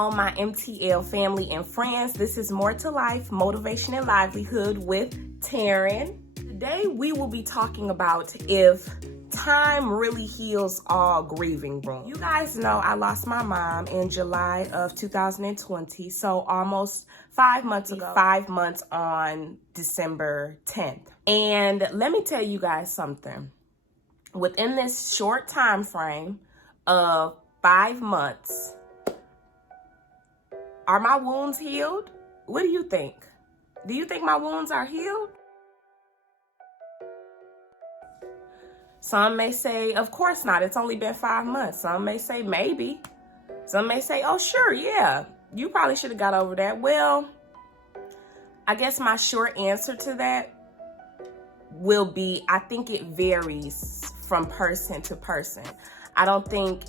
all my MTL family and friends. This is More to Life, Motivation and Livelihood with Taryn. Today we will be talking about if time really heals all grieving wounds. You guys know I lost my mom in July of 2020, so almost 5 months ago. 5 months on December 10th. And let me tell you guys something. Within this short time frame of 5 months, are my wounds healed? What do you think? Do you think my wounds are healed? Some may say, of course not. It's only been 5 months. Some may say, maybe. Some may say, oh, sure, yeah. You probably should have got over that. Well, I guess my short answer to that will be, I think it varies from person to person. I don't think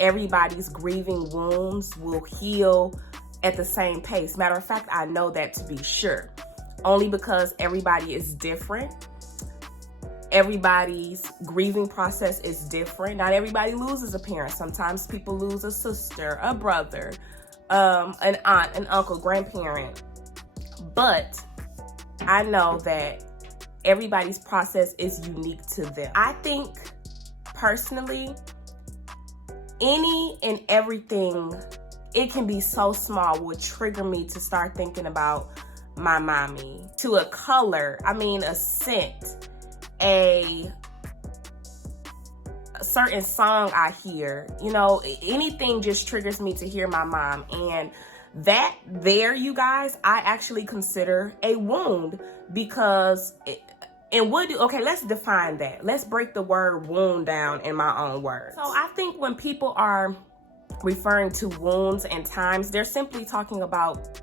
everybody's grieving wounds will heal at the same pace. Matter of fact, I know that to be sure. Only because everybody is different. Everybody's grieving process is different. Not everybody loses a parent. Sometimes people lose a sister, a brother, an aunt, an uncle, grandparent. But I know that everybody's process is unique to them. I think personally, any and everything, it can be so small, would trigger me to start thinking about my mommy. To a color, a scent, a certain song I hear, anything just triggers me to hear my mom. And that there, you guys, I actually consider a wound because let's define that. Let's break the word wound down in my own words. So I think when people are referring to wounds and times, they're simply talking about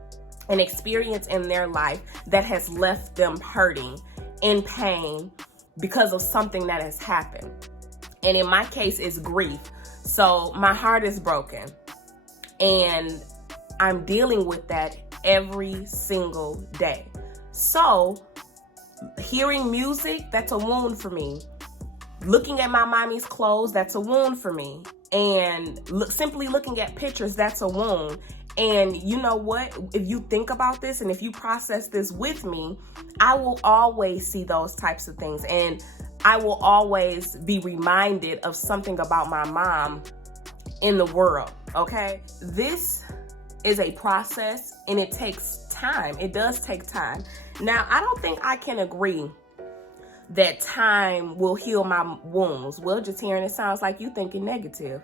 an experience in their life that has left them hurting, in pain, because of something that has happened. And in my case, it's grief. So my heart is broken and I'm dealing with that every single day. So hearing music, that's a wound for me. Looking at my mommy's clothes, that's a wound for me. And simply looking at pictures, that's a wound. And you know what? If you think about this and if you process this with me, I will always see those types of things. And I will always be reminded of something about my mom in the world, okay? This is a process and it takes time. It does take time. Now, I don't think I can agree that time will heal my wounds. Well, just hearing it sounds like you thinking negative.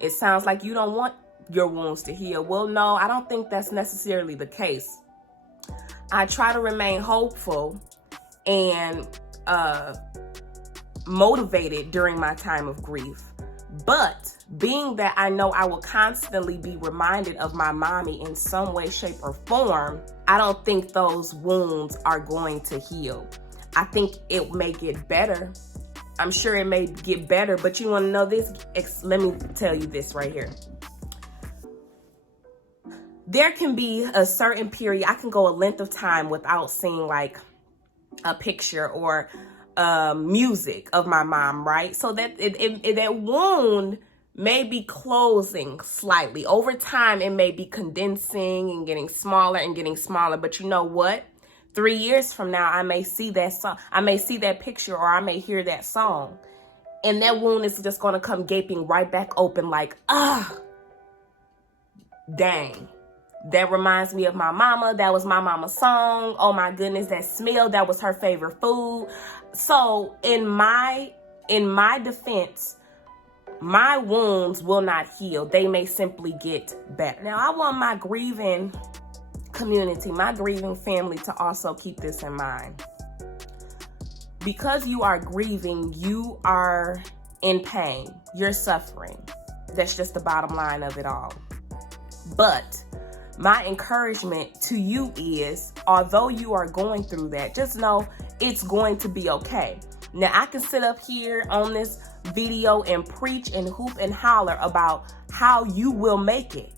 It sounds like you don't want your wounds to heal. Well, no, I don't think that's necessarily the case. I try to remain hopeful and motivated during my time of grief. But being that I know I will constantly be reminded of my mommy in some way, shape, or form, I don't think those wounds are going to heal. I think it may get better. I'm sure it may get better, but you want to know this? Let me tell you this right here. There can be a certain period, I can go a length of time without seeing like a picture or music of my mom, right? So that that wound may be closing slightly. Over time, it may be condensing and getting smaller and getting smaller. But you know what? 3 years from now, I may see that song, I may see that picture, or I may hear that song. And that wound is just going to come gaping right back open like, dang. That reminds me of my mama. That was my mama's song. Oh my goodness, that smell, that was her favorite food. So in my defense, my wounds will not heal. They may simply get better. Now, I want my grieving community, my grieving family to also keep this in mind. Because you are grieving, you are in pain. You're suffering. That's just the bottom line of it all. But my encouragement to you is, although you are going through that, just know it's going to be okay. Now, I can sit up here on this video and preach and hoop and holler about how you will make it.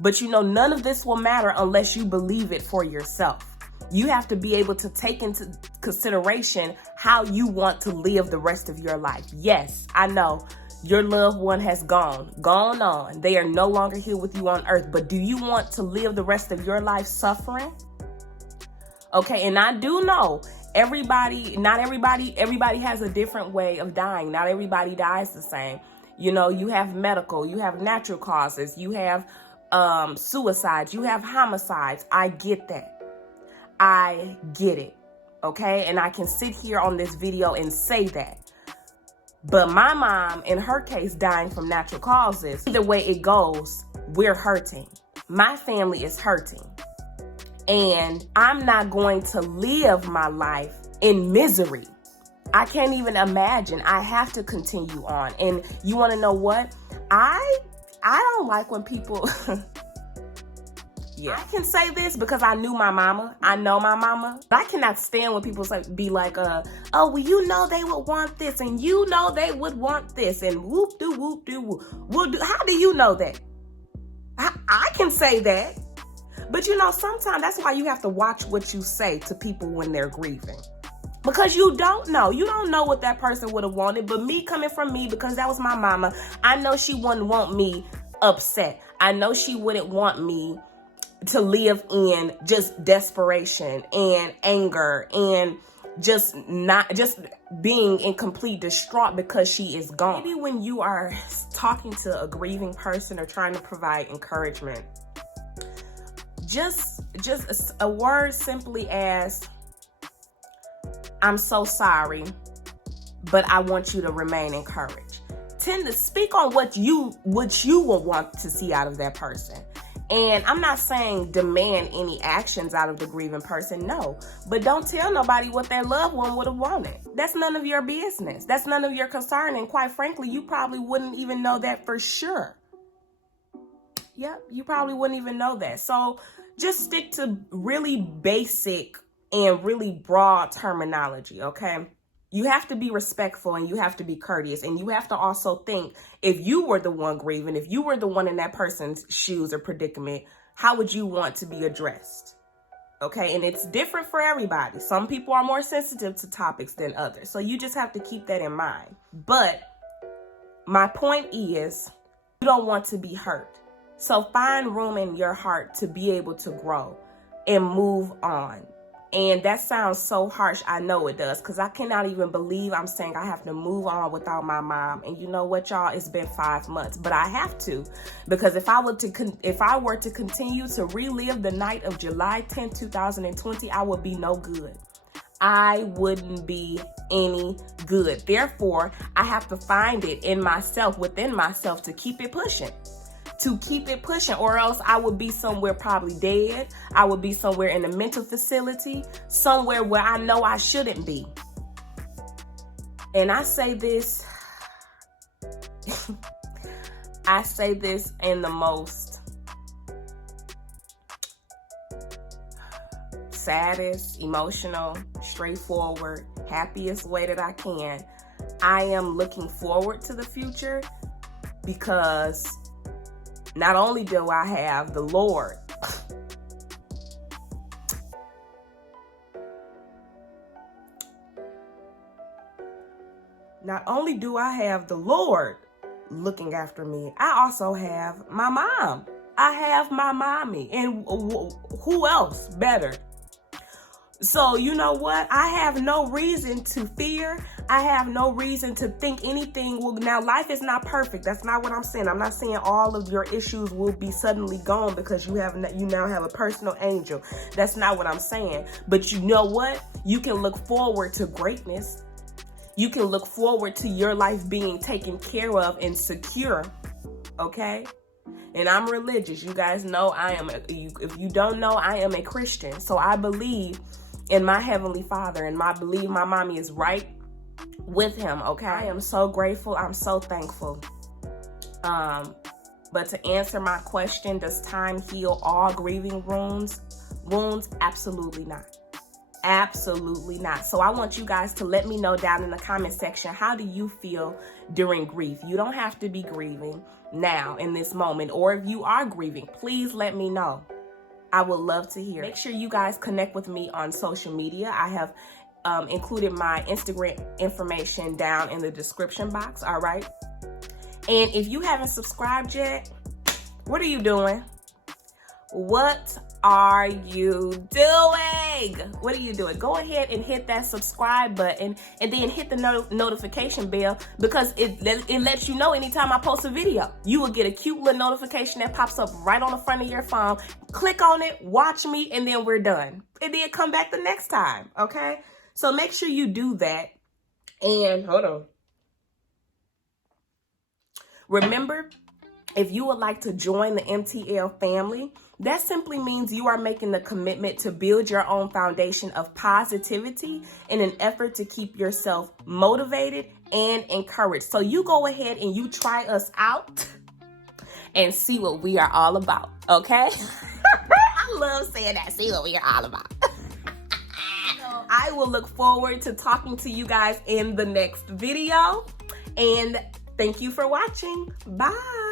But none of this will matter unless you believe it for yourself. You have to be able to take into consideration how you want to live the rest of your life. Yes, I know Your loved one has gone on. They are no longer here with you on earth. But do you want to live the rest of your life suffering? Okay, and I do know not everybody has a different way of dying. Not everybody dies the same. You know, you have medical, you have natural causes, you have suicides, you have homicides. I get that. I get it. Okay, and I can sit here on this video and say that. But my mom, in her case, dying from natural causes, either way it goes, we're hurting. My family is hurting. And I'm not going to live my life in misery. I can't even imagine. I have to continue on. And you want to know what? I don't like when people... Yeah, I can say this because I knew my mama. I know my mama. But I cannot stand when people be like, oh, well, you know they would want this, and you know they would want this, and whoop do whoop do whoop. How do you know that? I can say that. But you know, sometimes that's why you have to watch what you say to people when they're grieving. Because you don't know. You don't know what that person would have wanted. But me, coming from me, because that was my mama, I know she wouldn't want me upset. I know she wouldn't want me to live in just desperation and anger and just being in complete distraught because she is gone. Maybe when you are talking to a grieving person or trying to provide encouragement, just a word simply as, I'm so sorry, but I want you to remain encouraged. Tend to speak on what you will want to see out of that person. And I'm not saying demand any actions out of the grieving person, no. But don't tell nobody what their loved one would have wanted. That's none of your business. That's none of your concern. And quite frankly, you probably wouldn't even know that for sure. Yep, you probably wouldn't even know that. So just stick to really basic and really broad terminology, okay? You have to be respectful and you have to be courteous. And you have to also think, if you were the one grieving, if you were the one in that person's shoes or predicament, how would you want to be addressed? Okay, and it's different for everybody. Some people are more sensitive to topics than others. So you just have to keep that in mind. But my point is, you don't want to be hurt. So find room in your heart to be able to grow and move on. And that sounds so harsh. I know it does, because I cannot even believe I'm saying I have to move on without my mom. And you know what, y'all? It's been 5 months, but I have to, because if I were to continue to relive the night of July 10, 2020, I would be no good. I wouldn't be any good. Therefore, I have to find it in myself, within myself, to keep it pushing. Or else I would be somewhere probably dead. I would be somewhere in a mental facility, somewhere where I know I shouldn't be. And I say this, in the most saddest, emotional, straightforward, happiest way that I can. I am looking forward to the future, because not only do I have the Lord, looking after me, I also have my mom. I have my mommy, and who else better? So you know what? I have no reason to fear. I have no reason to think anything will. Now, life is not perfect. That's not what I'm saying. I'm not saying all of your issues will be suddenly gone because you now have a personal angel. That's not what I'm saying. But you know what? You can look forward to greatness. You can look forward to your life being taken care of and secure. Okay? And I'm religious. You guys know if you don't know, I am a Christian. So I believe in my Heavenly Father, and I believe my mommy is right with him. Okay, I am so grateful. I'm so thankful. But to answer my question, does time heal all grieving wounds? Absolutely not. Absolutely not. So I want you guys to let me know down in the comment section, how do you feel during grief? You don't have to be grieving now in this moment, or if you are grieving, please let me know. I would love to hear. Make sure you guys connect with me on social media. I have included my Instagram information down in the description box. All right. And if you haven't subscribed yet, what are you doing? What are you doing? What are you doing? Go ahead and hit that subscribe button and then hit the notification bell, because it lets you know anytime I post a video. You will get a cute little notification that pops up right on the front of your phone. Click on it, watch me, and then we're done. And then come back the next time, okay? So make sure you do that. And hold on. Remember, if you would like to join the MTL family, that simply means you are making the commitment to build your own foundation of positivity in an effort to keep yourself motivated and encouraged. So you go ahead and you try us out and see what we are all about, okay? I love saying that, see what we are all about. I will look forward to talking to you guys in the next video. And thank you for watching. Bye.